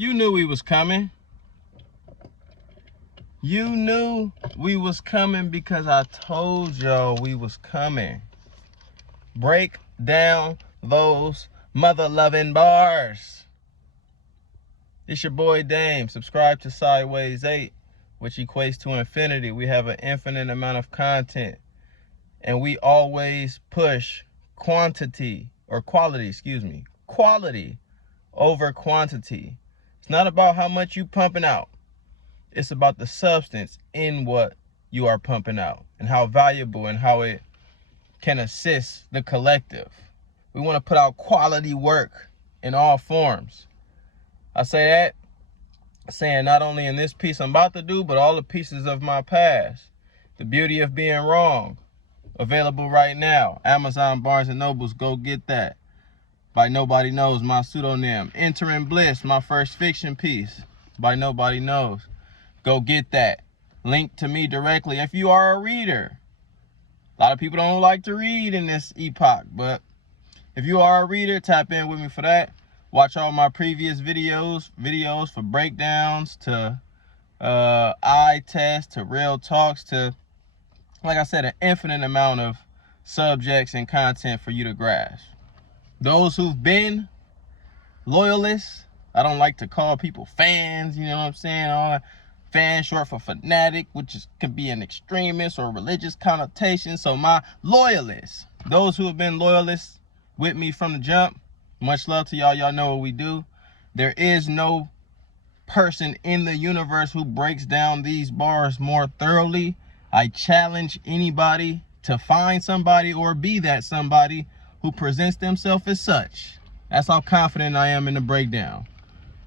You knew we was coming. You knew we was coming because I told y'all we was coming. Break down those mother-loving bars. It's your boy Dame. Subscribe to Sideways 8, which equates to infinity. We have an infinite amount of content. And we always push quality over quantity. It's not about how much you pumping out. It's about the substance in what you are pumping out and how valuable and how it can assist the collective. We want to put out quality work in all forms. I say that saying not only in this piece I'm about to do, but all the pieces of my past. The Beauty of Being Wrong, available right now. Amazon, Barnes & Nobles, go get that. By Nobody Knows, my pseudonym. Entering Bliss, my first fiction piece. By Nobody Knows. Go get that. Link to me directly if you are a reader. A lot of people don't like to read in this epoch, but if you are a reader, tap in with me for that. Watch all my previous videos for breakdowns, to eye tests, to real talks, to, like I said, an infinite amount of subjects and content for you to grasp. Those who've been loyalists, I don't like to call people fans, you know what I'm saying? Fan short for fanatic, which could be an extremist or religious connotation. So my loyalists, those who have been loyalists with me from the jump, much love to y'all. Y'all know what we do. There is no person in the universe who breaks down these bars more thoroughly. I challenge anybody to find somebody or be that somebody who presents themselves as such. That's how confident I am in the breakdown.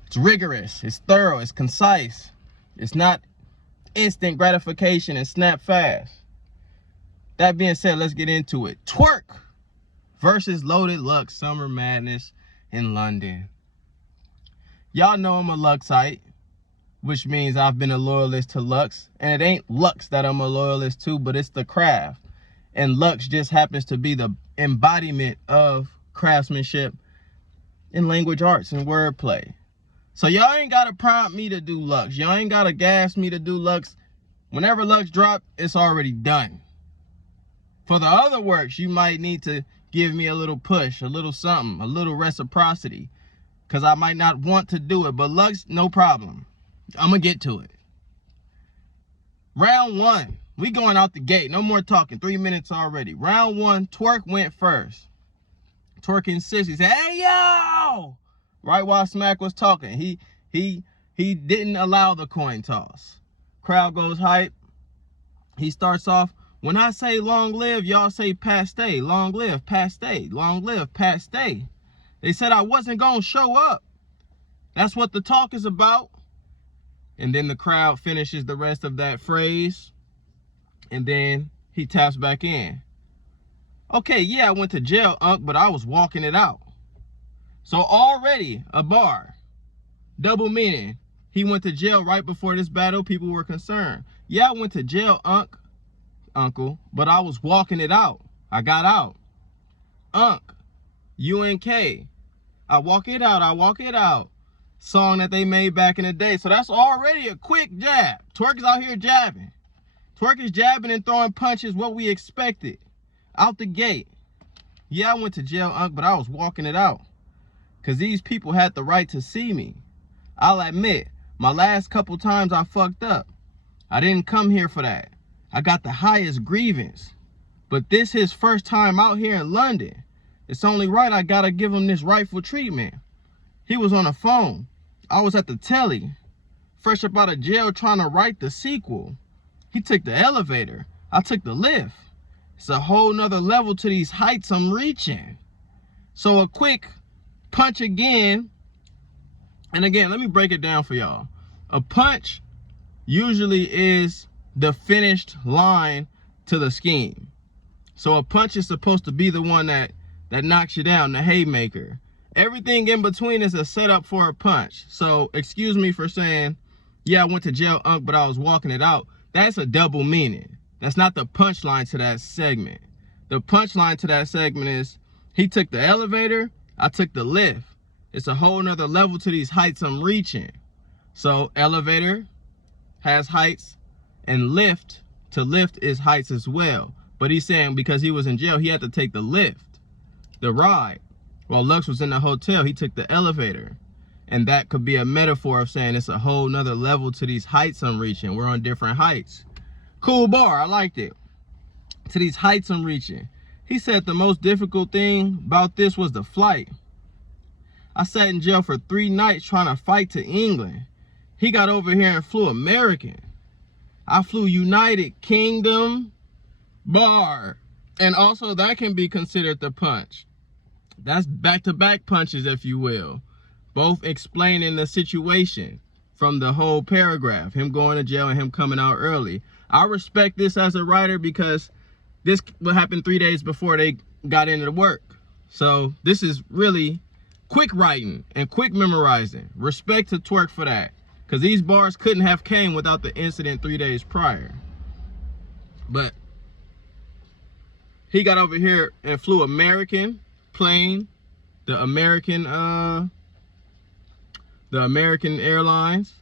It's rigorous, it's thorough, it's concise. It's not instant gratification and snap fast. That being said, let's get into it. Twerk versus Loaded Lux Summer Madness in London. Y'all know I'm a Luxite, which means I've been a loyalist to Lux. And it ain't Lux that I'm a loyalist to, but it's the craft. And Lux just happens to be the embodiment of craftsmanship in language arts and wordplay. So y'all ain't gotta prompt me to do Lux. Y'all ain't gotta gas me to do Lux. Whenever Lux drop, it's already done. For the other works, you might need to give me a little push, a little something, a little reciprocity, because I might not want to do it. But Lux, no problem. I'm gonna get to it. Round one. We going out the gate. No more talking. 3 minutes already. Round one, Twerk went first. Twerk insists. He said, "Hey, yo!" Right while Smack was talking. He didn't allow the coin toss. Crowd goes hype. He starts off, "When I say long live, y'all say paste. Long live, paste. Long live, paste." They said I wasn't going to show up. That's what the talk is about. And then the crowd finishes the rest of that phrase. And then he taps back in. "Okay, yeah, I went to jail, Unc, but I was walking it out." So already a bar. Double meaning. He went to jail right before this battle. People were concerned. "Yeah, I went to jail, Uncle, but I was walking it out. I got out. Unc, UNK. I walk it out, I walk it out." Song that they made back in the day. So that's already a quick jab. Twerk is out here jabbing. Twerk is jabbing and throwing punches, what we expected. Out the gate. "Yeah, I went to jail, Unc, but I was walking it out. Because these people had the right to see me. I'll admit, my last couple times I fucked up. I didn't come here for that. I got the highest grievance. But this his first time out here in London. It's only right I gotta give him this rightful treatment. He was on the phone. I was at the telly. Fresh up out of jail trying to write the sequel. He took the elevator. I took the lift. It's a whole nother level to these heights I'm reaching." So a quick punch again. And again, let me break it down for y'all. A punch usually is the finished line to the scheme. So a punch is supposed to be the one that knocks you down, the haymaker. Everything in between is a setup for a punch. So excuse me for saying, "Yeah, I went to jail, Unc, but I was walking it out." That's a double meaning. That's not the punchline to that segment. The punchline to that segment is, he took the elevator, I took the lift. It's a whole nother level to these heights I'm reaching. So elevator has heights, and lift, to lift is heights as well. But he's saying because he was in jail, he had to take the lift, the ride. While Lux was in the hotel, he took the elevator. And that could be a metaphor of saying it's a whole nother level to these heights I'm reaching. We're on different heights. Cool bar, I liked it. To these heights I'm reaching. He said the most difficult thing about this was the flight. I sat in jail for 3 nights trying to fight to England. He got over here and flew American. I flew United Kingdom. Bar. And also that can be considered the punch. That's back-to-back punches, if you will. Both explaining the situation from the whole paragraph. Him going to jail and him coming out early. I respect this as a writer because this will happen 3 days before they got into the work. So this is really quick writing and quick memorizing. Respect to Twerk for that. Because these bars couldn't have came without the incident 3 days prior. But he got over here and flew American plane, the American Airlines,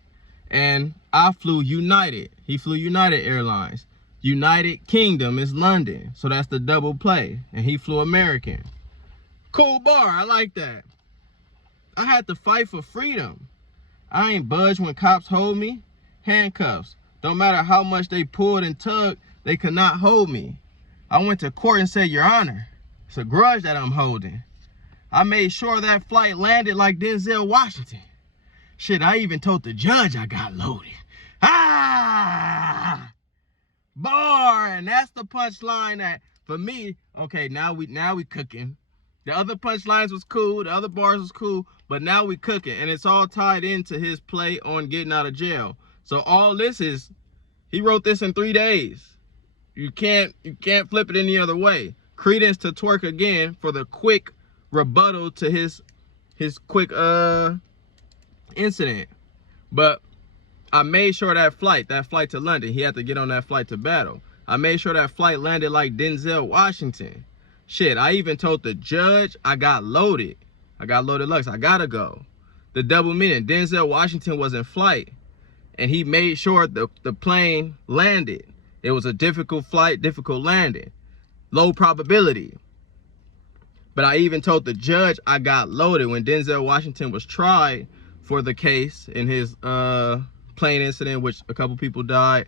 and I flew United. He flew United Airlines. United Kingdom is London, so that's the double play, and he flew American. Cool bar, I like that. I had to fight for freedom. I ain't budge when cops hold me. Handcuffs. Don't matter how much they pulled and tugged, they could not hold me. I went to court and said, Your Honor, it's a grudge that I'm holding. I made sure that flight landed like Denzel Washington. Shit, I even told the judge I got loaded. Ah! Bar! And that's the punchline that, for me, okay, now we cooking. The other punchlines was cool, the other bars was cool, but now we cooking. And it's all tied into his play on getting out of jail. So all this is, he wrote this in 3 days. You can't flip it any other way. Credence to Twerk again for the quick rebuttal to his quick incident. But I made sure that flight to London, he had to get on that flight to battle. I made sure that flight landed like Denzel Washington. Shit, I even told the judge I got loaded. I got loaded Lux, I gotta go. The double meaning, Denzel Washington was in flight and he made sure the plane landed. It was a difficult flight, difficult landing, low probability. But I even told the judge I got loaded when Denzel Washington was tried for the case in his plane incident, which a couple people died.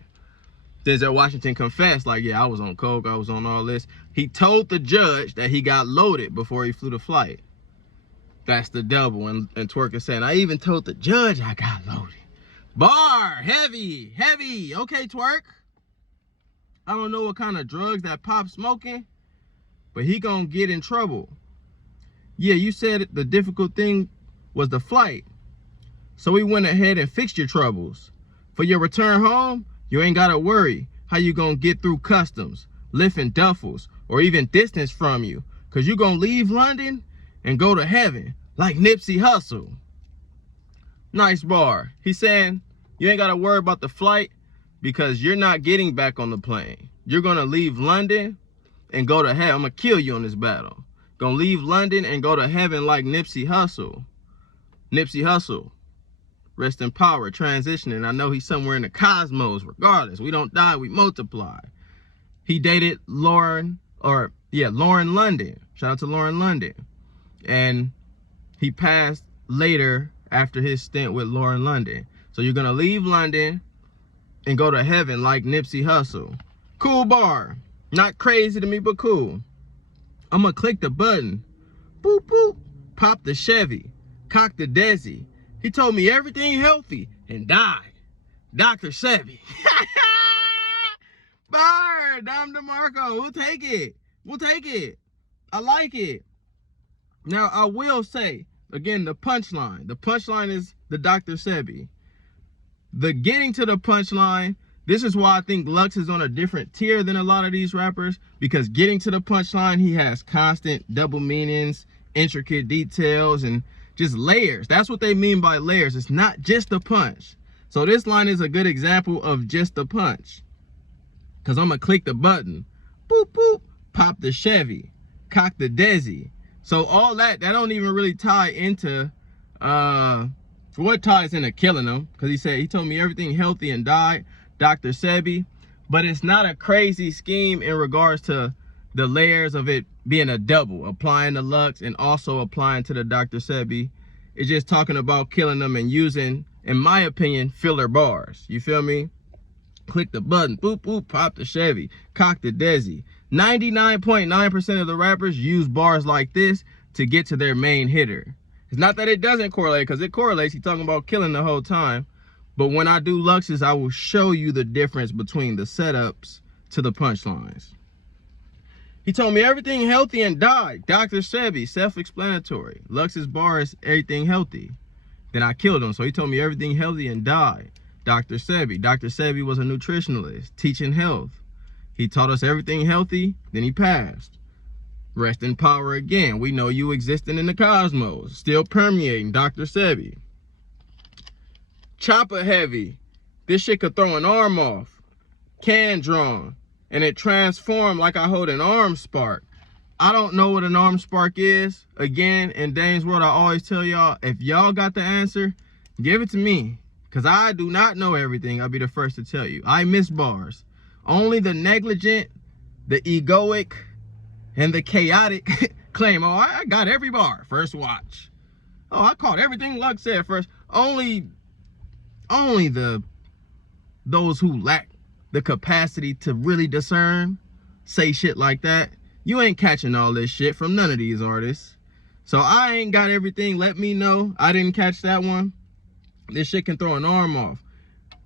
Denzel Washington confessed, like, yeah, I was on coke, I was on all this. He told the judge that he got loaded before he flew the flight. That's the double, and Twerk is saying, I even told the judge I got loaded. Bar, heavy, heavy. Okay, Twerk. I don't know what kind of drugs that Pop smoking, but he gonna get in trouble. Yeah, you said the difficult thing was the flight. So we went ahead and fixed your troubles. For your return home, you ain't gotta worry how you gonna get through customs, lifting duffels, or even distance from you. Cause you gonna leave London and go to heaven like Nipsey Hussle. Nice bar. He's saying you ain't gotta worry about the flight because you're not getting back on the plane. You're gonna leave London and go to heaven. I'm gonna kill you on this battle. Gonna leave London and go to heaven like Nipsey Hussle. Nipsey Hussle, rest in power, transitioning. I know he's somewhere in the cosmos. Regardless, we don't die, we multiply. He dated Lauren London. Shout out to Lauren London. And he passed later after his stint with Lauren London. So you're gonna leave London and go to heaven like Nipsey Hussle. Cool bar. Not crazy to me, but cool. I'm gonna click the button. Boop, boop. Pop the Chevy. Cock the Desi. He told me everything healthy and died. Dr. Sebi. Bar. Dom DeMarco. We'll take it. We'll take it. I like it. Now, I will say, again, the punchline. The punchline is the Dr. Sebi. The getting to the punchline, this is why I think Lux is on a different tier than a lot of these rappers, because getting to the punchline, he has constant double meanings, intricate details, and just layers. That's what they mean by layers. It's not just a punch. So this line is a good example of just a punch. Because I'm going to click the button. Boop, boop. Pop the Chevy. Cock the Desi. So all that don't even really tie into What ties into killing them? Because he told me everything healthy and died, Dr. Sebi. But it's not a crazy scheme in regards to the layers of it being a double, applying the Lux and also applying to the Dr. Sebi. It's just talking about killing them and using, in my opinion, filler bars. You feel me? Click the button, boop, boop, pop the Chevy, cock the Desi. 99.9% of the rappers use bars like this to get to their main hitter. It's not that it doesn't correlate, because it correlates. He's talking about killing the whole time. But when I do Luxes, I will show you the difference between the setups to the punchlines. He told me everything healthy and died. Dr. Sebi, self-explanatory. Lux's bar is everything healthy. Then I killed him. So he told me everything healthy and died. Dr. Sebi. Dr. Sebi was a nutritionalist, teaching health. He taught us everything healthy, then he passed. Rest in power again. We know you existing in the cosmos. Still permeating, Dr. Sebi. Chopper heavy. This shit could throw an arm off. Can drawn. And it transformed like I hold an arm spark. I don't know what an arm spark is. Again, in Dame's world, I always tell y'all, if y'all got the answer, give it to me. Because I do not know everything. I'll be the first to tell you. I miss bars. Only the negligent, the egoic, and the chaotic claim, oh, I got every bar, first watch. Oh, I caught everything Lux said first. Only those who lack the capacity to really discern say shit like that. You ain't catching all this shit from none of these artists. So I ain't got everything. Let me know. I didn't catch that one. This shit can throw an arm off.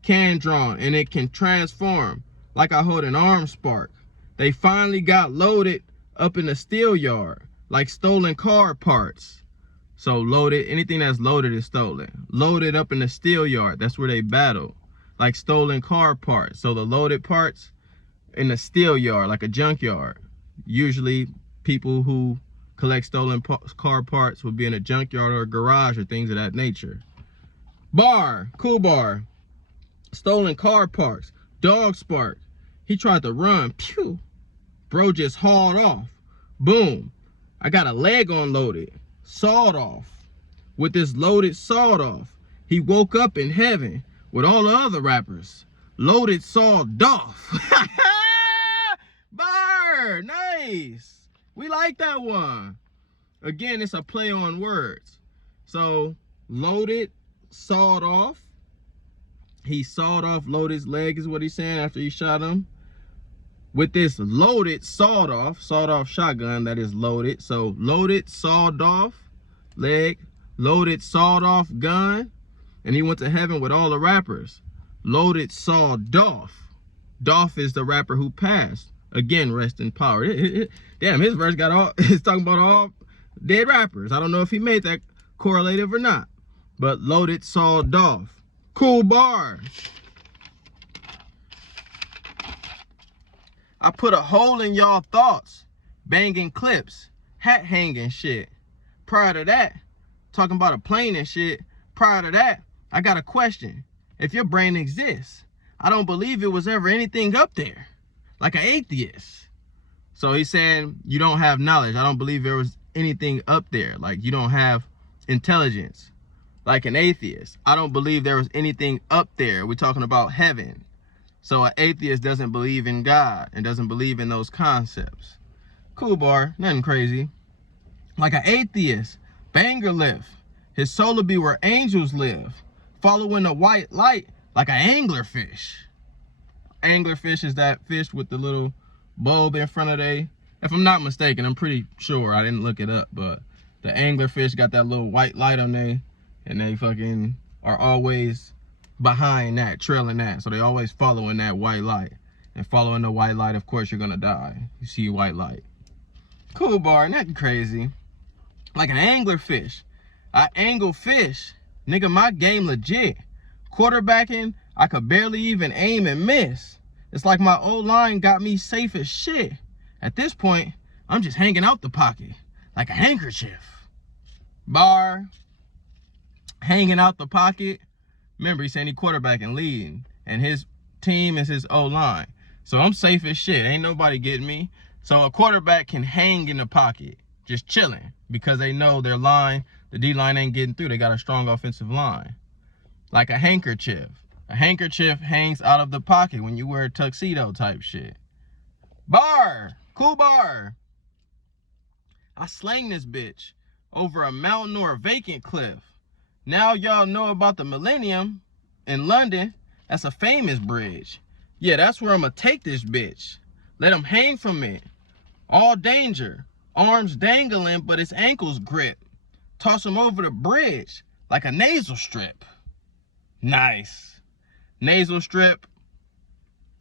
Can drawn, and it can transform like I hold an arm spark. They finally got loaded up in the steel yard, like stolen car parts. So loaded, anything that's loaded is stolen. Loaded up in the steel yard, that's where they battle, like stolen car parts. So the loaded parts in the steel yard, like a junkyard. Usually people who collect stolen car parts would be in a junkyard or a garage or things of that nature. Bar, cool bar. Stolen car parts, dog spark. He tried to run, pew. Bro just hauled off. Boom. I got a leg unloaded. Sawed off. With this loaded sawed off. He woke up in heaven with all the other rappers. Loaded sawed off. Bar. Nice. We like that one. Again, it's a play on words. So, loaded, sawed off. He sawed off Loaded's leg is what he's saying after he shot him. With this loaded, sawed off shotgun that is loaded. So loaded, sawed off leg, loaded, sawed off gun. And he went to heaven with all the rappers. Loaded, sawed off. Dolph is the rapper who passed. Again, rest in power. Damn, his verse got all, it's talking about all dead rappers. I don't know if he made that correlative or not. But loaded, sawed off. Cool bar. I put a hole in y'all thoughts. Banging clips. Hat hanging shit. Prior to that, talking about a plane and shit. Prior to that, I got a question. If your brain exists, I don't believe it was ever anything up there. Like an atheist. So he's saying you don't have knowledge. I don't believe there was anything up there. Like you don't have intelligence. Like an atheist. I don't believe there was anything up there. We're talking about heaven. So an atheist doesn't believe in God and doesn't believe in those concepts. Cool bar, nothing crazy. Like an atheist, banger lift. His soul be where angels live. Following the white light like an anglerfish. Anglerfish is that fish with the little bulb in front of they. If I'm not mistaken, I'm pretty sure. I didn't look it up, but the anglerfish got that little white light on they. And they fucking are always behind that, trailing that. So they always following that white light. And following the white light, of course, you're gonna die. You see white light. Cool bar, nothing crazy. Like an anglerfish. I angle fish. Nigga, my game legit. Quarterbacking, I could barely even aim and miss. It's like my O-line got me safe as shit. At this point, I'm just hanging out the pocket. Like a handkerchief. Bar. Hanging out the pocket. Remember, he's saying he quarterbacking, leading, and his team is his O-line. So I'm safe as shit. Ain't nobody getting me. So a quarterback can hang in the pocket, just chilling, because they know their line The D-line ain't getting through. They got a strong offensive line. Like a handkerchief. A handkerchief hangs out of the pocket when you wear a tuxedo type shit. Bar! Cool bar! I slang this bitch over a mountain or a vacant cliff. Now y'all know about the Millennium in London. That's a famous bridge. Yeah, that's where I'm gonna take this bitch. Let him hang from it. All danger. Arms dangling, but his ankles grip. Toss him over the bridge like a nasal strip. Nice. Nasal strip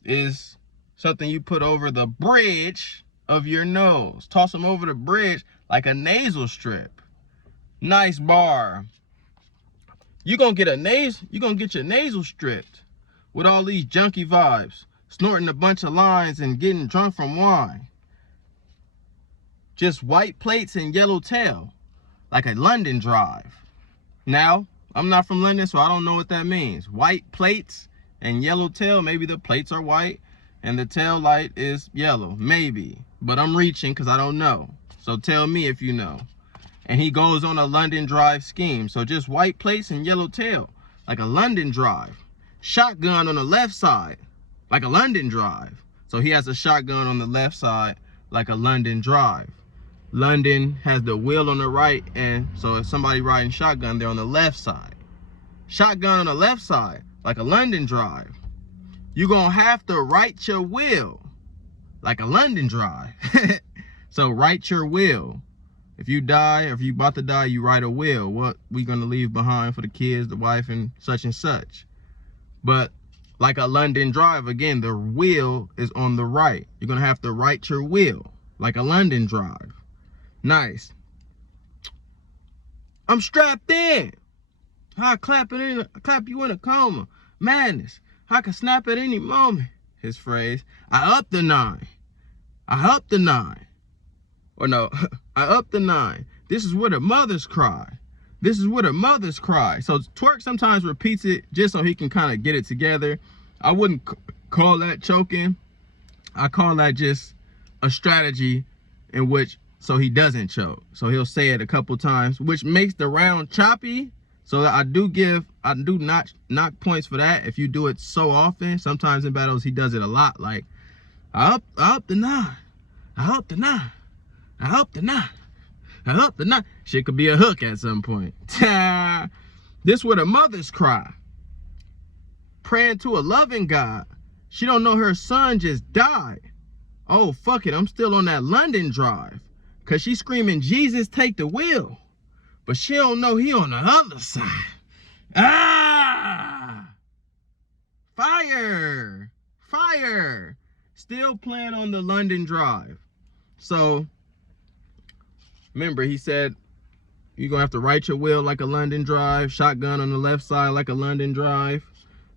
is something you put over the bridge of your nose. Toss him over the bridge like a nasal strip. Nice bar. You're gonna get your nasal stripped with all these junky vibes, snorting a bunch of lines and getting drunk from wine. Just white plates and yellow tail, like a London drive. Now, I'm not from London, so I don't know what that means. White plates and yellow tail, maybe the plates are white and the tail light is yellow, maybe. But I'm reaching because I don't know. So tell me if you know. And he goes on a London drive scheme. So just white plates and yellow tail, like a London drive. Shotgun on the left side, like a London drive. So he has a shotgun on the left side, like a London drive. London has the wheel on the right, and so if somebody riding shotgun, they're on the left side. Shotgun on the left side, like a London drive. You're gonna have to right your wheel, like a London drive. So right your will. If you die, or if you about to die, you write a will. What we gonna leave behind for the kids, the wife, and such and such. But like a London drive, again, the wheel is on the right. You're gonna have to write your will, like a London drive. Nice. I'm strapped in. I clap you in a coma. Madness. I can snap at any moment. His phrase. I up the 9. I up the 9. Or no, I up the 9. This is where the mothers cry. This is where the mothers cry. So Twerk sometimes repeats it just so he can kind of get it together. I wouldn't call that choking. I call that just a strategy in which so he doesn't choke. So he'll say it a couple times, which makes the round choppy. So I do not knock points for that if you do it so often. Sometimes in battles he does it a lot, like I up the 9. I up the 9. I up the 9. I up the 9. Shit could be a hook at some point. This where the mothers cry. Praying to a loving God. She don't know her son just died. Oh, fuck it, I'm still on that London drive. Cause she's screaming, Jesus, take the wheel. But she don't know he on the other side. Ah! Fire! Fire! Still playing on the London drive. So, remember, he said, you're gonna have to write your will like a London drive. Shotgun on the left side like a London drive.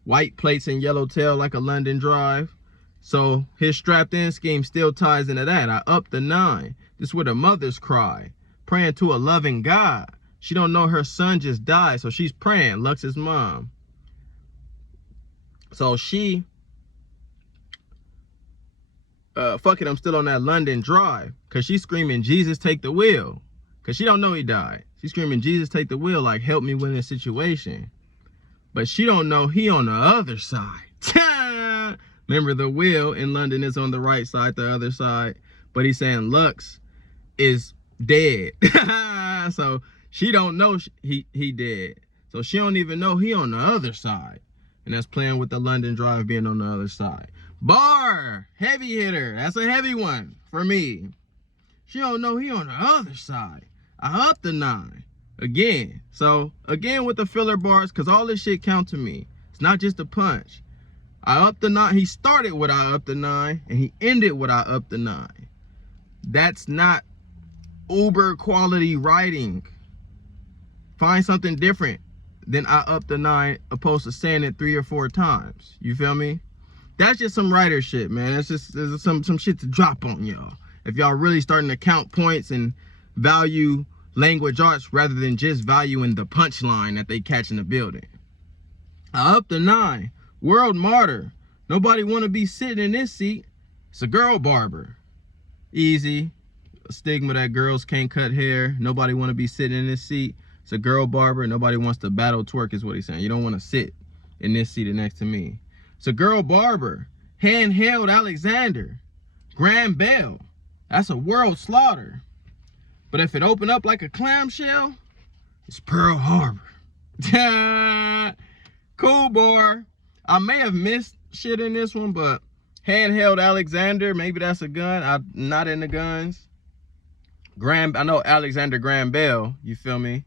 White plates and yellow tail like a London drive. So his strapped in scheme still ties into that. I up the 9. This is where the mothers cry. Praying to a loving God. She don't know her son just died, so she's praying. Lux's mom. So she, fuck it, I'm still on that London drive. Cause she's screaming, Jesus, take the wheel. Cause she don't know he died. She's screaming, Jesus, take the wheel, like help me win this situation. But she don't know he on the other side. Remember, the wheel in London is on the right side, the other side. But he's saying Lux is dead. So she don't know he dead. So she don't even know he on the other side. And that's playing with the London drive being on the other side. Bar, heavy hitter. That's a heavy one for me. She don't know he on the other side. I up the 9. Again. So again with the filler bars, because all this shit count to me. It's not just a punch. I up the 9. He started with I up the 9 and he ended with I up the 9. That's not uber quality writing. Find something different than I up the 9 opposed to saying it 3 or 4 times. You feel me? That's just some writer shit, man. That's just some shit to drop on y'all. If y'all really starting to count points and value language arts rather than just valuing the punchline that they catch in the building. I up the 9. World martyr. Nobody want to be sitting in this seat. It's a girl barber. Easy. A stigma that girls can't cut hair. Nobody want to be sitting in this seat. It's a girl barber. Nobody wants to battle Twerk is what he's saying. You don't want to sit in this seat next to me. It's a girl barber. Handheld Alexander. Graham Bell. That's a world slaughter. But if it opened up like a clamshell, it's Pearl Harbor. Cool bar. I may have missed shit in this one, but handheld Alexander, maybe that's a gun. I'm not into guns. I know Alexander Graham Bell, you feel me?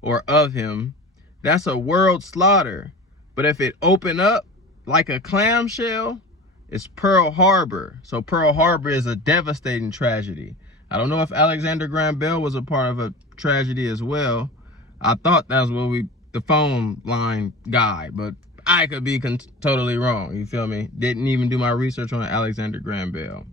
Or of him. That's a world slaughter. But if it opened up like a clamshell, it's Pearl Harbor. So Pearl Harbor is a devastating tragedy. I don't know if Alexander Graham Bell was a part of a tragedy as well. I thought that was what the phone line guy, but I could be totally wrong, you feel me? Didn't even do my research on Alexander Graham Bell.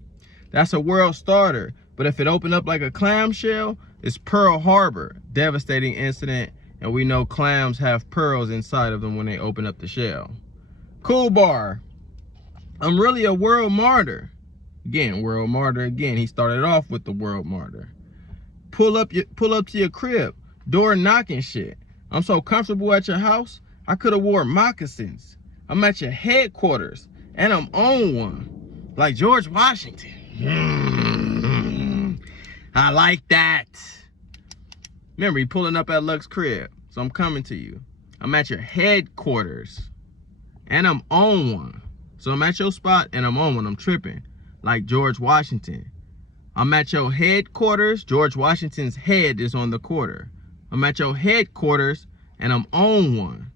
That's a world starter, but if it opened up like a clamshell, it's Pearl Harbor. Devastating incident, and we know clams have pearls inside of them when they open up the shell. Cool bar. I'm really a world martyr. Again, world martyr again. He started off with the world martyr. Pull up to your crib. Door knocking shit. I'm so comfortable at your house, I could have wore moccasins. I'm at your headquarters, and I'm on one. Like George Washington. I like that. Remember, he pulling up at Lux's crib. So I'm coming to you. I'm at your headquarters, and I'm on one. So I'm at your spot, and I'm on one. I'm tripping. Like George Washington. I'm at your headquarters. George Washington's head is on the quarter. I'm at your headquarters, and I'm on one.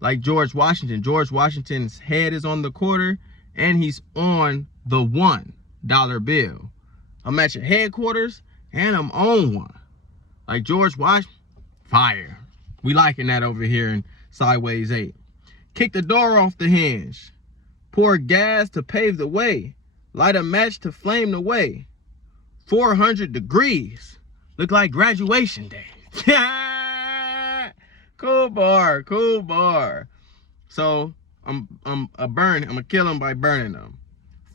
Like George Washington. George Washington's head is on the quarter, and he's on the $1 bill. I'm at your headquarters, and I'm on one. Like George Washington. Fire. We liking that over here in Sideways 8. Kick the door off the hinge. Pour gas to pave the way. Light a match to flame the way. 400 degrees. Look like graduation day. Cool bar, cool bar. So I'm gonna kill him by burning them.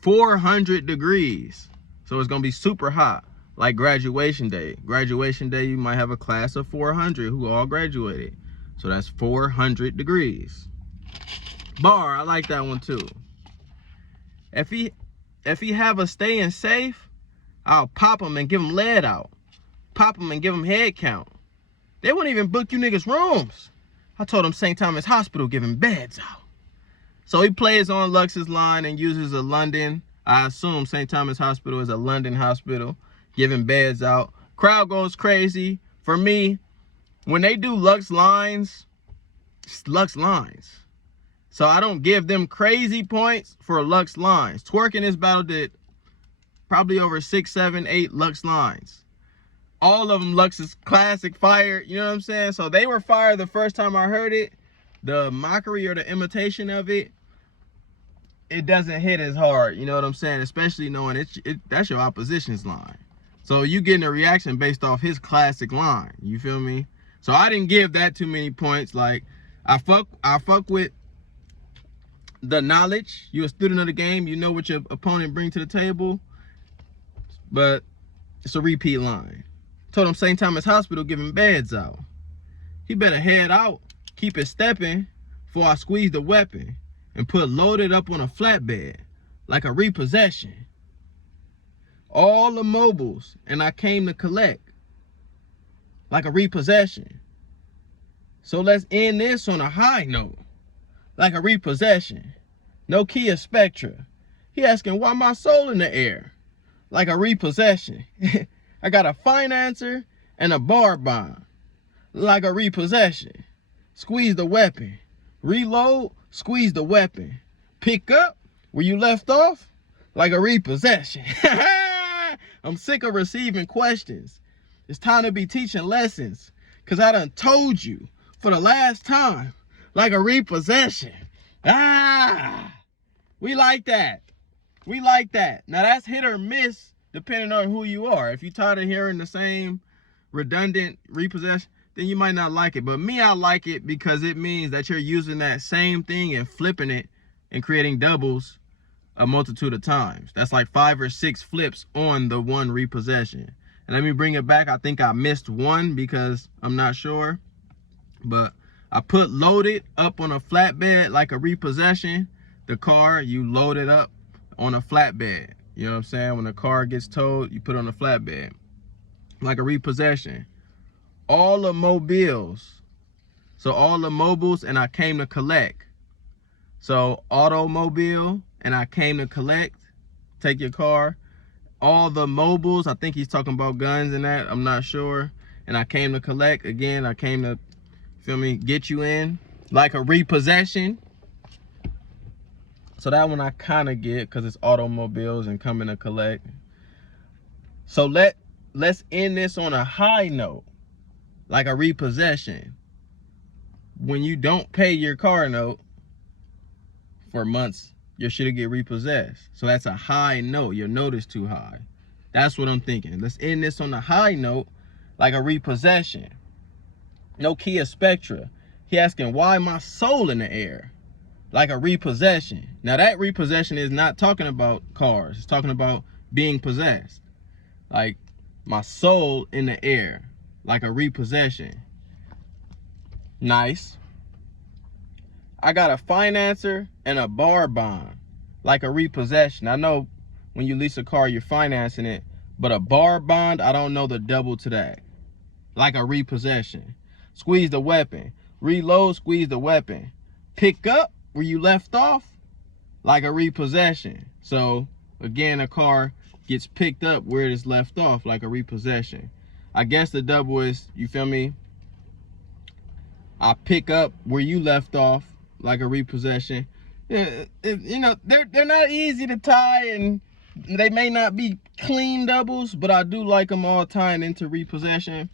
400 degrees. So it's gonna be super hot, like graduation day. Graduation day, you might have a class of 400 who all graduated. So that's 400 degrees. Bar, I like that one too. If he have us staying safe, I'll pop him and give him lead out. Pop him and give him head count. They wouldn't even book you niggas rooms. I told him St. Thomas Hospital giving beds out. So he plays on Lux's line and uses a London. I assume St. Thomas Hospital is a London hospital, giving beds out. Crowd goes crazy. For me, when they do Lux lines, it's Lux lines. So I don't give them crazy points for Lux lines. Twerk in this battle did probably over 6, 7, 8 Lux lines. All of them Lux's classic fire, you know what I'm saying? So they were fire the first time I heard it. The mockery or the imitation of it, it doesn't hit as hard, you know what I'm saying? Especially knowing that's your opposition's line. So you getting a reaction based off his classic line, you feel me? So I didn't give that too many points. Like, I fuck with the knowledge. You're a student of the game. You know what your opponent bring to the table. But it's a repeat line. Told him St. Thomas Hospital giving beds out. He better head out, keep it stepping, before I squeeze the weapon and put loaded up on a flatbed like a repossession. All the mobiles, and I came to collect like a repossession. So let's end this on a high note. Like a repossession. No Kia Spectra. He asking why my soul in the air. Like a repossession. I got a financer and a bar bond. Like a repossession. Squeeze the weapon. Reload, squeeze the weapon. Pick up where you left off. Like a repossession. I'm sick of receiving questions. It's time to be teaching lessons. Cause I done told you for the last time. Like a repossession. We like that. We like that. Now that's hit or miss depending on who you are. If you're tired of hearing the same redundant repossession, then you might not like it. But me, I like it because it means that you're using that same thing and flipping it and creating doubles a multitude of times. That's like 5 or 6 flips on the one repossession. And let me bring it back. I think I missed one because I'm not sure. But I put loaded up on a flatbed like a repossession. The car, you load it up on a flatbed. You know what I'm saying? When the car gets towed, you put it on a flatbed like a repossession. All the mobiles. So all the mobiles, and I came to collect. So automobile, and I came to collect. Take your car. All the mobiles, I think he's talking about guns and that, I'm not sure. And I came to collect. Again, I came to, feel me, get you in like a repossession. So that one I kind of get because it's automobiles and coming to collect. So let's end this on a high note, like a repossession. When you don't pay your car note for months, your shit'll get repossessed. So that's a high note. Your note is too high. That's what I'm thinking. Let's end this on a high note, like a repossession. No Kia Spectra. He asking, why my soul in the air? Like a repossession. Now that repossession is not talking about cars. It's talking about being possessed. Like my soul in the air. Like a repossession. Nice. I got a financer and a bar bond. Like a repossession. I know when you lease a car, you're financing it. But a bar bond, I don't know the double to that. Like a repossession. Squeeze the weapon. Reload, squeeze the weapon. Pick up where you left off, like a repossession. So again, a car gets picked up where it is left off, like a repossession. I guess the double is, you feel me? I pick up where you left off, like a repossession. You know, they're not easy to tie, and they may not be clean doubles, but I do like them all tying into repossession.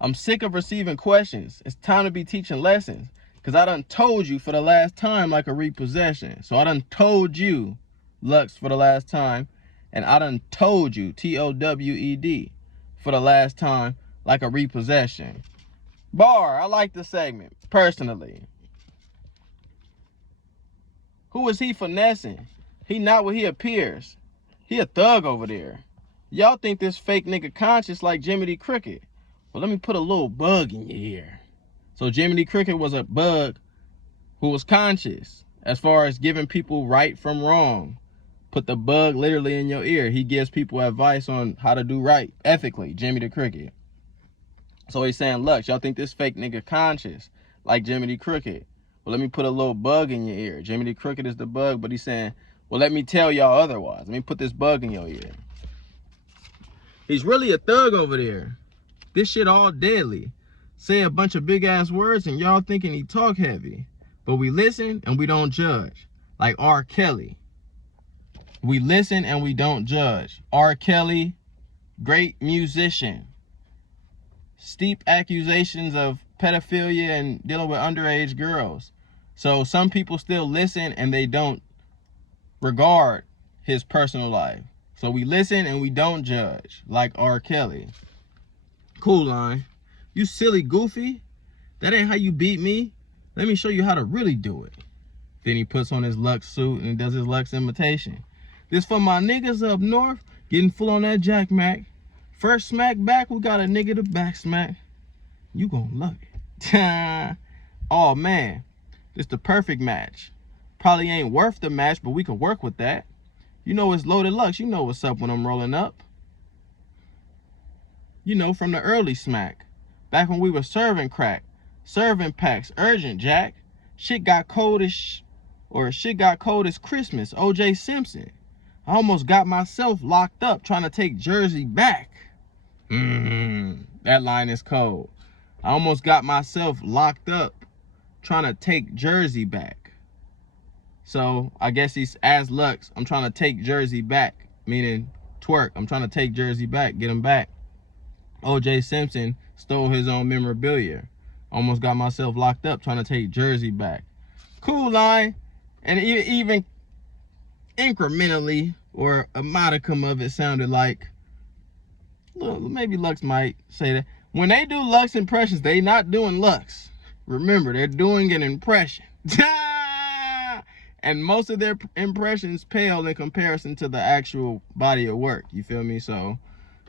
I'm sick of receiving questions. It's time to be teaching lessons. Because I done told you for the last time, like a repossession. So I done told you, Lux, for the last time. And I done told you, TOWED, for the last time, like a repossession. Bar, I like the segment, personally. Who is he finessing? He not what he appears. He a thug over there. Y'all think this fake nigga conscious like Jimmy D. Cricket. Well, let me put a little bug in your ear. So Jimmy D. Cricket was a bug who was conscious as far as giving people right from wrong. Put the bug literally in your ear. He gives people advice on how to do right ethically, Jimmy D. Cricket. So he's saying, Lux, y'all think this fake nigga conscious like Jimmy D. Cricket. Well, let me put a little bug in your ear. Jimmy D. Cricket is the bug, but he's saying, well, let me tell y'all otherwise. Let me put this bug in your ear. He's really a thug over there. This shit all deadly. Say a bunch of big ass words and y'all thinking he talk heavy. But we listen and we don't judge. Like R. Kelly. We listen and we don't judge. R. Kelly, great musician. Steep accusations of pedophilia and dealing with underage girls. So some people still listen and they don't regard his personal life. So we listen and we don't judge. Like R. Kelly. Cool line. You silly goofy. That ain't how you beat me. Let me show you how to really do it. Then he puts on his Lux suit and does his Lux imitation. This for my niggas up north getting full on that Jack Mac. First smack back, we got a nigga to back smack. You gonna love it. Oh man, this the perfect match. Probably ain't worth the match, but we can work with that. You know it's Loaded Lux. You know what's up when I'm rolling up. You know, from the early smack. Back when we were serving crack. Serving packs. Urgent, Jack. Shit got cold as Christmas. O.J. Simpson. I almost got myself locked up trying to take Jersey back. That line is cold. I almost got myself locked up trying to take Jersey back. So I guess he's as Lux. I'm trying to take Jersey back. Meaning Twerk. I'm trying to take Jersey back. Get him back. O.J. Simpson stole his own memorabilia. Almost got myself locked up trying to take Jersey back. Cool line. And even incrementally, or a modicum of it sounded like, maybe Lux might say that. When they do Lux impressions, they not doing Lux. Remember, they're doing an impression. And most of their impressions pale in comparison to the actual body of work. You feel me? So,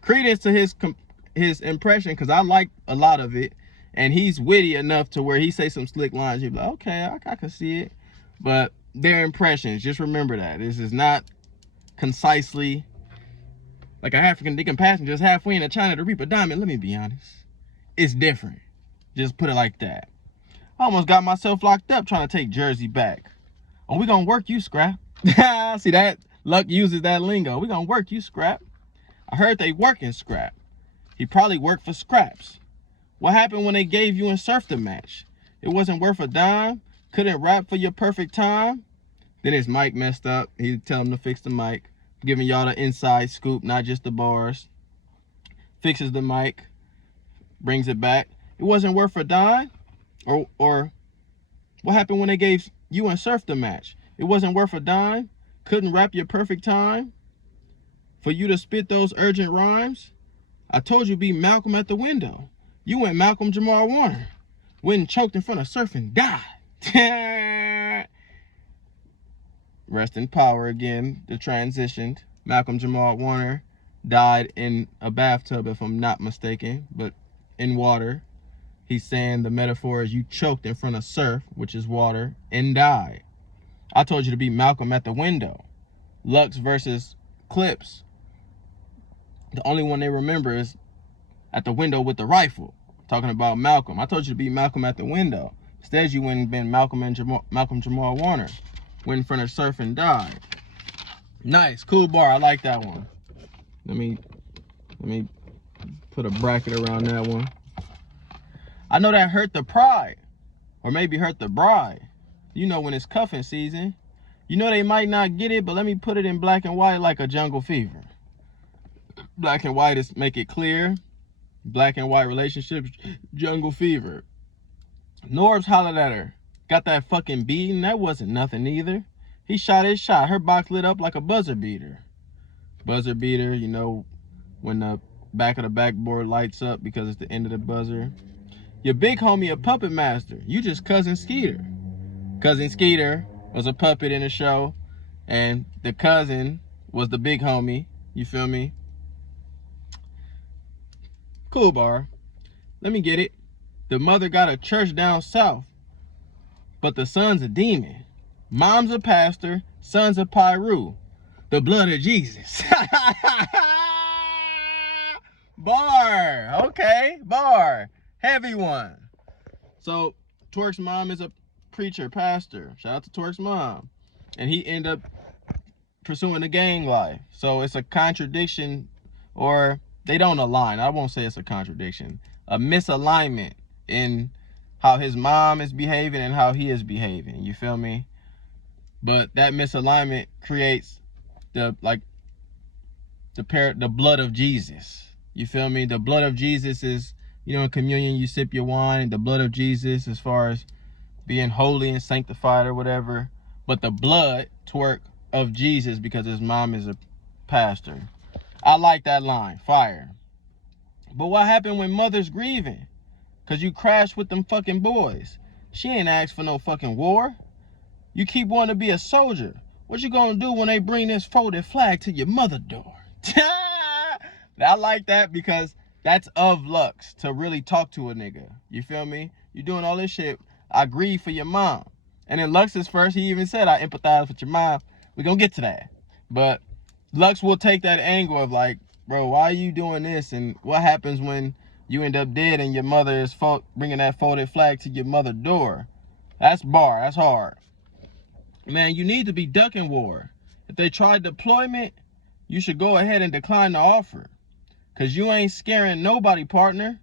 credence to his impression, because I like a lot of it. And he's witty enough to where he say some slick lines. You're like, okay, I can see it. But they're impressions. Just remember that. This is not concisely like an African digging passengers halfway into China to reap a diamond. Let me be honest. It's different. Just put it like that. I almost got myself locked up trying to take Jersey back. Oh, we gonna work you, Scrap. See that? Luck uses that lingo. We gonna work you, Scrap. I heard they working Scrap. He probably worked for Scraps. What happened when they gave you and Surf the match? It wasn't worth a dime? Couldn't rap for your perfect time? Then his mic messed up. He tell him to fix the mic. Giving y'all the inside scoop, not just the bars. Fixes the mic. Brings it back. It wasn't worth a dime? Or what happened when they gave you and Surf the match? It wasn't worth a dime? Couldn't rap your perfect time? For you to spit those urgent rhymes? I told you be Malcolm at the window. You went Malcolm Jamal Warner. Went and choked in front of Surf and died. Rest in power again, the transitioned. Malcolm Jamal Warner died in a bathtub, if I'm not mistaken, but in water. He's saying the metaphor is you choked in front of surf, which is water, and died. I told you to be Malcolm at the window. Lux versus Clips. The only one they remember is at the window with the rifle. Talking about Malcolm. I told you to be Malcolm at the window. Instead, you went and been Malcolm Jamal Warner. Went in front of surf and died. Nice, cool bar. I like that one. Let me put a bracket around that one. I know that hurt the pride, or maybe hurt the bride. You know when it's cuffing season. You know they might not get it, but let me put it in black and white like a jungle fever. Black and white is make it clear. Black and white relationships, jungle fever. Norbs hollered at her. Got that fucking beating? That wasn't nothing either. He shot his shot. Her box lit up like a buzzer beater. Buzzer beater, you know, when the back of the backboard lights up because it's the end of the buzzer. Your big homie a puppet master. You just Cousin Skeeter. Cousin Skeeter was a puppet in the show, and the cousin was the big homie. You feel me? Cool bar. Let me get it. The mother got a church down south, but the son's a demon. Mom's a pastor, son's a Pyru. The blood of Jesus. Bar. Okay, bar. Heavy one. So Twerk's mom is a preacher, pastor. Shout out to Twerk's mom. And he ended up pursuing the gang life. So it's a contradiction, or they don't align. I won't say it's a contradiction. A misalignment in how his mom is behaving and how he is behaving. You feel me? But that misalignment creates the blood of Jesus. You feel me? The blood of Jesus is, you know, in communion you sip your wine. The blood of Jesus as far as being holy and sanctified or whatever. But the blood, Twerk, of Jesus because his mom is a pastor. I like that line. Fire. But what happened when mother's grieving? Because you crashed with them fucking boys. She ain't asked for no fucking war. You keep wanting to be a soldier. What you gonna do when they bring this folded flag to your mother door? I like that because that's of Lux to really talk to a nigga. You feel me? You doing all this shit. I grieve for your mom. And then Lux's first, he even said, I empathize with your mom. We're gonna get to that. But Lux will take that angle of like, bro, why are you doing this? And what happens when you end up dead and your mother is bringing that folded flag to your mother's door? That's bar. That's hard. Man, you need to be ducking war. If they try deployment, you should go ahead and decline the offer. Because you ain't scaring nobody, partner.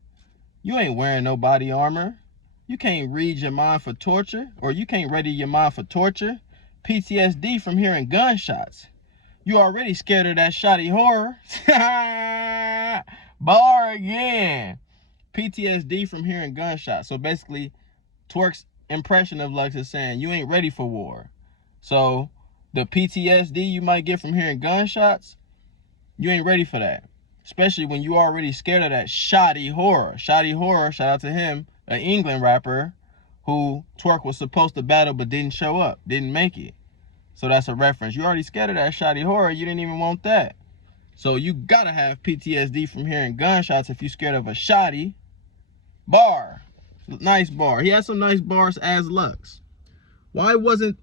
You ain't wearing no body armor. You can't read your mind for torture, or you can't ready your mind for torture. PTSD from hearing gunshots. You already scared of that shoddy horror. Bar again. PTSD from hearing gunshots. So basically, Twerk's impression of Lux is saying, you ain't ready for war. So the PTSD you might get from hearing gunshots, you ain't ready for that. Especially when you already scared of that shoddy horror. Shoddy horror, shout out to him, an England rapper who Twerk was supposed to battle but didn't show up, didn't make it. So that's a reference. You already scared of that shoddy horror, you didn't even want that. So you gotta have PTSD from hearing gunshots if you're scared of a shoddy. Bar. Nice bar. He had some nice bars as Lux. Why wasn't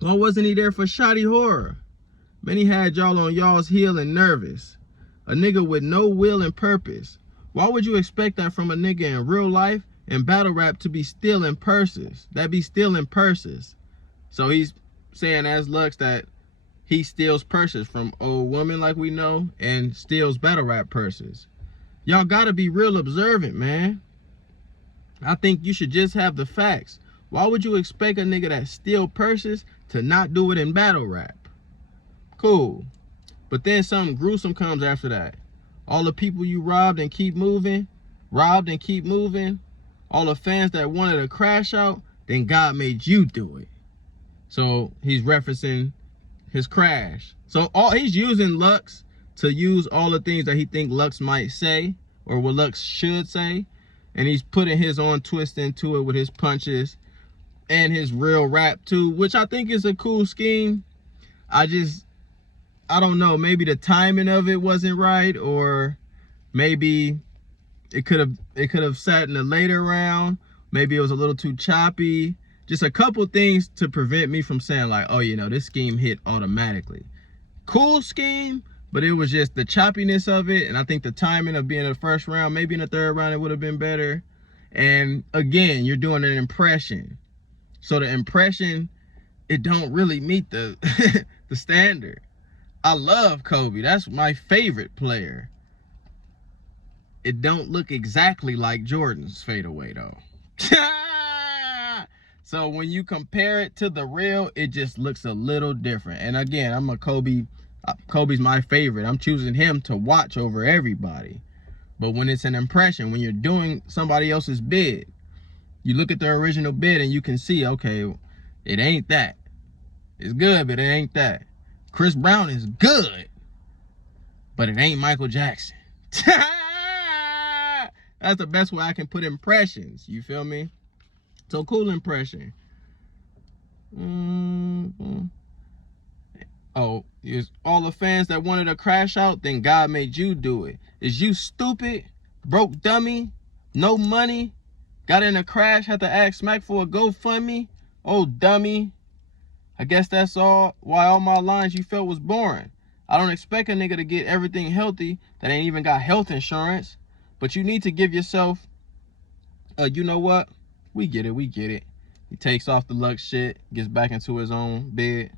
he there for Shoddy Horror? Man, he had y'all on y'all's heel and nervous. A nigga with no will and purpose. Why would you expect that from a nigga in real life and battle rap to be stealing purses? That be stealing purses. So he's saying as Lux that he steals purses from old women like we know and steals battle rap purses. Y'all gotta be real observant, man. I think you should just have the facts. Why would you expect a nigga that steal purses to not do it in battle rap? Cool. But then something gruesome comes after that. All the people you robbed and keep moving. All the fans that wanted to crash out, then God made you do it. So he's referencing his crash. So he's using Lux to use all the things that he think Lux might say or what Lux should say. And he's putting his own twist into it with his punches and his real rap too, which I think is a cool scheme. I don't know, maybe the timing of it wasn't right, or maybe it could have sat in a later round. Maybe it was a little too choppy. Just a couple things to prevent me from saying like, oh, you know, this scheme hit automatically. Cool scheme, but it was just the choppiness of it. And I think the timing of being in the first round, maybe in the third round, it would have been better. And again, you're doing an impression. So the impression, it don't really meet the the standard. I love Kobe. That's my favorite player. It don't look exactly like Jordan's fadeaway though. So when you compare it to the real, it just looks a little different. And again, I'm a Kobe. Kobe's my favorite. I'm choosing him to watch over everybody. But when it's an impression, when you're doing somebody else's bid, you look at the original bid and you can see, okay, it ain't that. It's good, but it ain't that. Chris Brown is good, but it ain't Michael Jackson. That's the best way I can put impressions. You feel me? So cool impression. Oh, is all the fans that wanted to crash out, then God made you do it. Is you stupid, broke dummy, no money, got in a crash, had to ask Smack for a GoFundMe? Oh, dummy. I guess that's why all my lines you felt was boring. I don't expect a nigga to get everything healthy that ain't even got health insurance. But you need to give yourself, you know what? We get it. He takes off the Lux shit, gets back into his own bed.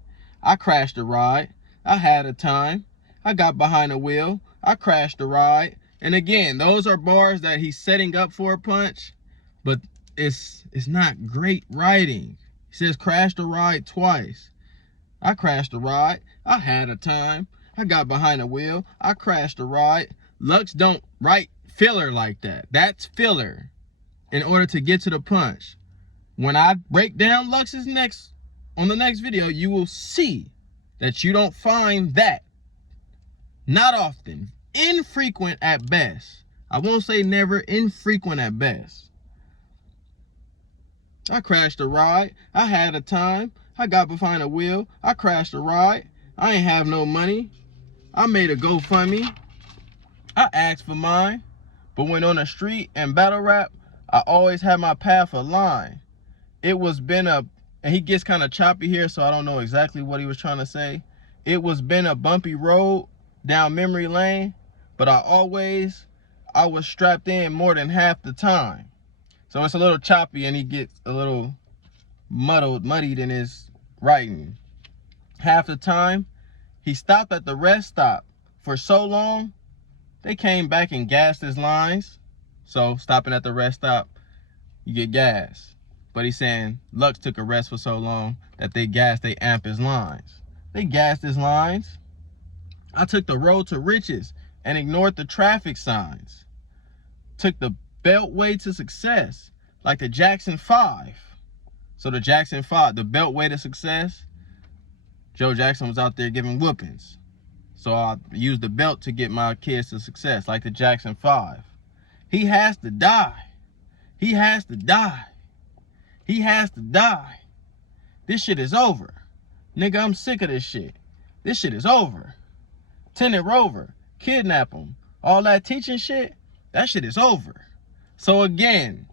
I crashed the ride. I had a time. I got behind the wheel. I crashed the ride. And again, those are bars that he's setting up for a punch, but it's not great writing. He says crash the ride twice. I crashed the ride. I had a time. I got behind the wheel. I crashed the ride. Lux don't write filler like that. That's filler in order to get to the punch. When I break down Lux's on the next video, you will see that you don't find that. Not often. Infrequent at best. I won't say never, infrequent at best. I crashed the ride. I had a time. I got behind a wheel. I crashed the ride. I ain't have no money. I made a GoFundMe. I asked for mine. But when on the street and battle rap, I always had my path aligned. And he gets kind of choppy here, so I don't know exactly what he was trying to say. It was been a bumpy road down memory lane, but I was strapped in more than half the time. So it's a little choppy and he gets a little muddied in his writing. Half the time, he stopped at the rest stop for so long, they came back and gassed his lines. So stopping at the rest stop, you get gas. But he's saying Lux took a rest for so long that they amp his lines. They gassed his lines. I took the road to riches and ignored the traffic signs. Took the beltway to success, like the Jackson 5. So the Jackson 5, the beltway to success, Joe Jackson was out there giving whoopings. So I used the belt to get my kids to success, like the Jackson 5. He has to die. He has to die. He has to die. This shit is over. Nigga, I'm sick of this shit. This shit is over. Tenant Rover, kidnap him. All that teaching shit, that shit is over. So again,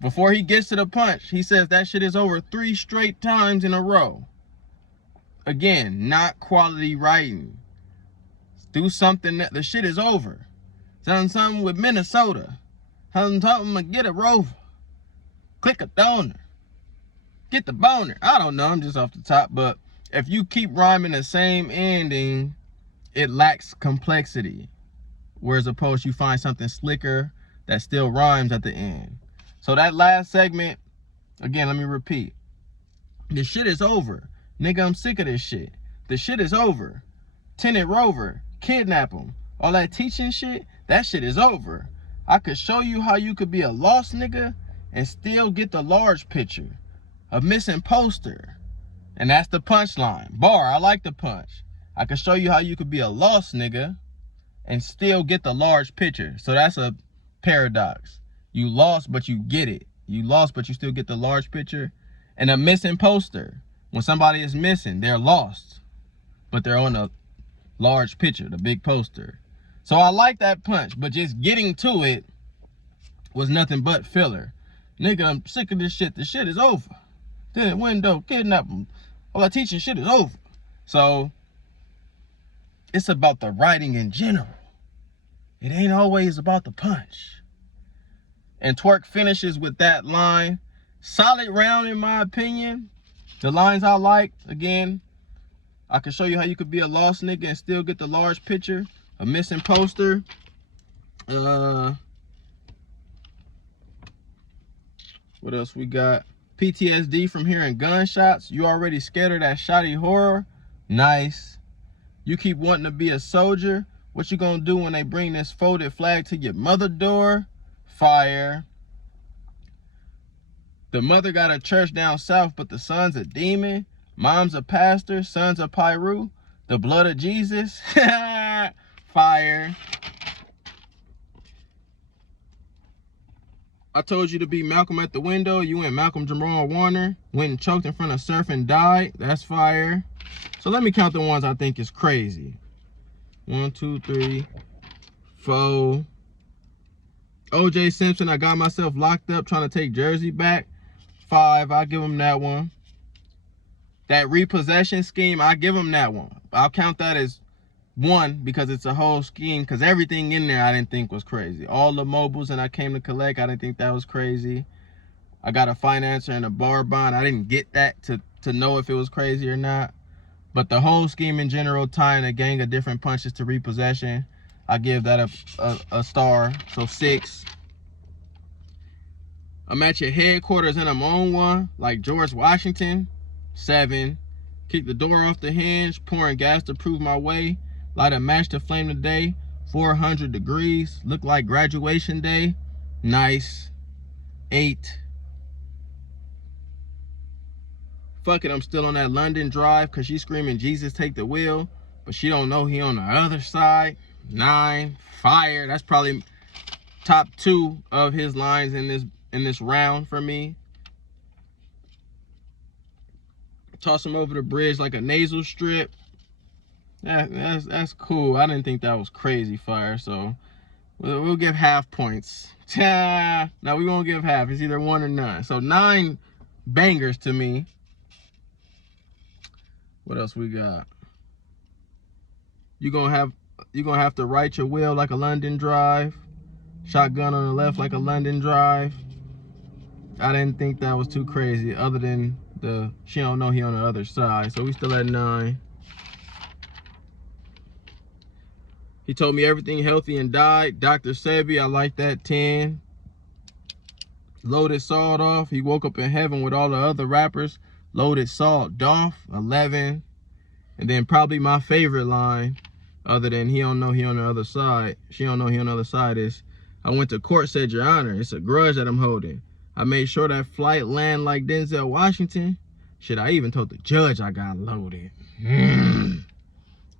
Before he gets to the punch, he says that shit is over 3 straight times in a row. Again, not quality writing. Do something that the shit is over. Something with Minnesota. Something get a rover. Click a donor. Get the boner. I don't know, I'm just off the top, but if you keep rhyming the same ending, it lacks complexity. Whereas opposed, you find something slicker that still rhymes at the end. So that last segment, again, let me repeat. The shit is over. Nigga, I'm sick of this shit. The shit is over. Tenant Rover, kidnap him. All that teaching shit, that shit is over. I could show you how you could be a lost nigga and still get the large picture. A missing poster. And that's the punchline. Bar, I like the punch. I could show you how you could be a lost nigga and still get the large picture. So that's a paradox. You lost, but you get it. You lost, but you still get the large picture. And a missing poster. When somebody is missing, they're lost, but they're on a large picture, the big poster. So I like that punch, but just getting to it was nothing but filler. Nigga, I'm sick of this shit. The shit is over. Then window, kidnap them. All that teaching shit is over. So it's about the writing in general. It ain't always about the punch. And Twerk finishes with that line. Solid round in my opinion. The lines I like, again, I can show you how you could be a lost nigga and still get the large picture. A missing poster. What else we got? PTSD from hearing gunshots. You already scared of that shoddy horror. Nice. You keep wanting to be a soldier. What you gonna do when they bring this folded flag to your mother door? Fire. The mother got a church down south, but the son's a demon. Mom's a pastor, son's a pyru. The blood of Jesus. Fire. I told you to be Malcolm at the window. You went Malcolm Jamal Warner. Went and choked in front of Surf and died. That's fire. So let me count the ones I think is crazy. 1, 2, 3, 4. OJ Simpson, I got myself locked up trying to take Jersey back. 5, I'll give him that one. That repossession scheme, I give him that one. I'll count that as 1 because it's a whole scheme, because everything in there I didn't think was crazy. All the mobiles and I came to collect, I didn't think that was crazy. I got a financer and a bar bond. I didn't get that to know if it was crazy or not. But the whole scheme in general, tying a gang of different punches to repossession, I give that a star, so 6. I'm at your headquarters and I'm on one, like George Washington. 7. Kick the door off the hinge, pouring gas to prove my way. Light a match to flame the day. 400 degrees, look like graduation day. Nice. 8. Fuck it, I'm still on that London drive because she's screaming, Jesus, take the wheel. But she don't know he on the other side. 9. Fire. That's probably top 2 of his lines in this round for me. Toss him over the bridge like a nasal strip. That's cool. I didn't think that was crazy fire, so we'll give half points. No, we won't give half. It's either 1 or none. So 9 bangers to me. What else we got? You gonna have to write your will like a London drive. Shotgun on the left like a London drive. I didn't think that was too crazy, other than she don't know he on the other side. So we still at 9. He told me everything healthy and died. Dr. Sebi, I like that. 10. Loaded sawed off. He woke up in heaven with all the other rappers. Loaded sawed off. 11. And then probably my favorite line, other than he don't know he on the other side, she don't know he on the other side, is I went to court, said your honor. It's a grudge that I'm holding. I made sure that flight land like Denzel Washington. Shit, I even told the judge I got loaded.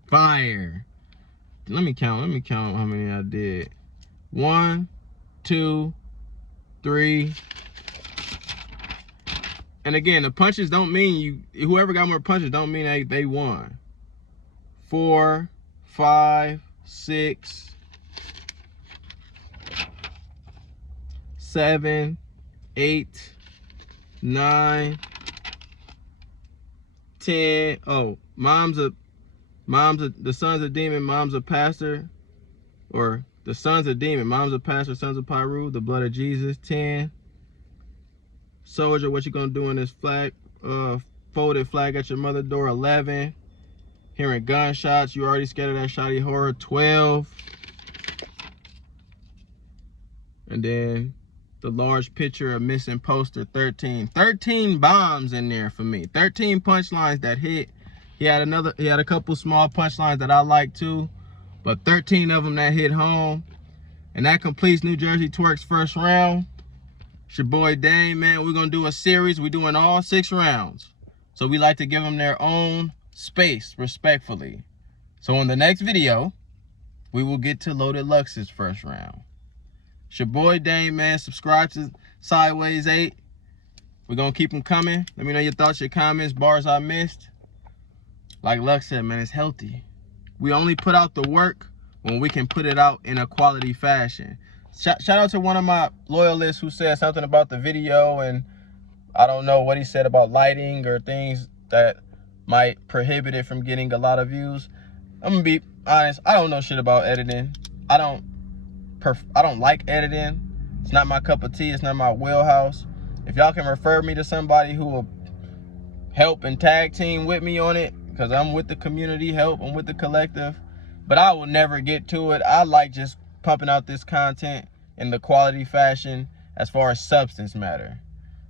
Fire. Let me count how many I did. 1, 2, 3. And again, the punches don't mean whoever got more punches don't mean they won. 4, 5, 6, 7, 8, 9, 10. Oh, the son's a demon, mom's a pastor. Or the son's a demon, mom's a pastor, son's a pyru, the blood of Jesus. 10. Soldier, what you gonna do in this flag? Folded flag at your mother door. 11. Hearing gunshots, you already scared of that shoddy horror. 12. And then the large picture of missing poster. 13. 13 bombs in there for me. 13 punchlines that hit. He had a couple small punchlines that I like too, but 13 of them that hit home. And that completes New Jersey Twerk's first round. It's your boy Dame, man. We're gonna do a series. We're doing all 6 rounds. So we like to give them their own space, respectfully. So in the next video, we will get to Loaded Lux's first round. It's your boy Dame, man. Subscribe to Sideways 8. We're gonna keep them coming. Let me know your thoughts, your comments, bars I missed. Like Lux said, man, it's healthy. We only put out the work when we can put it out in a quality fashion. Shout out to one of my loyalists who said something about the video, and I don't know what he said about lighting or things that might prohibit it from getting a lot of views. I'm gonna be honest, I don't know shit about editing. I don't like editing. It's not my cup of tea, it's not my wheelhouse. If y'all can refer me to somebody who will help and tag team with me on it, because I'm with the community help, I'm with the collective, but I will never get to it. I like just pumping out this content in the quality fashion as far as substance matter.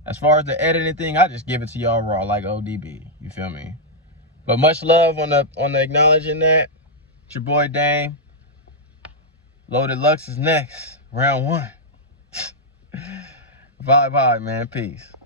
As far as the editing thing, I just give it to y'all raw like ODB. You feel me? But much love on the acknowledging that. It's your boy Dame. Loaded Lux is next. Round 1. Vibe high, man. Peace.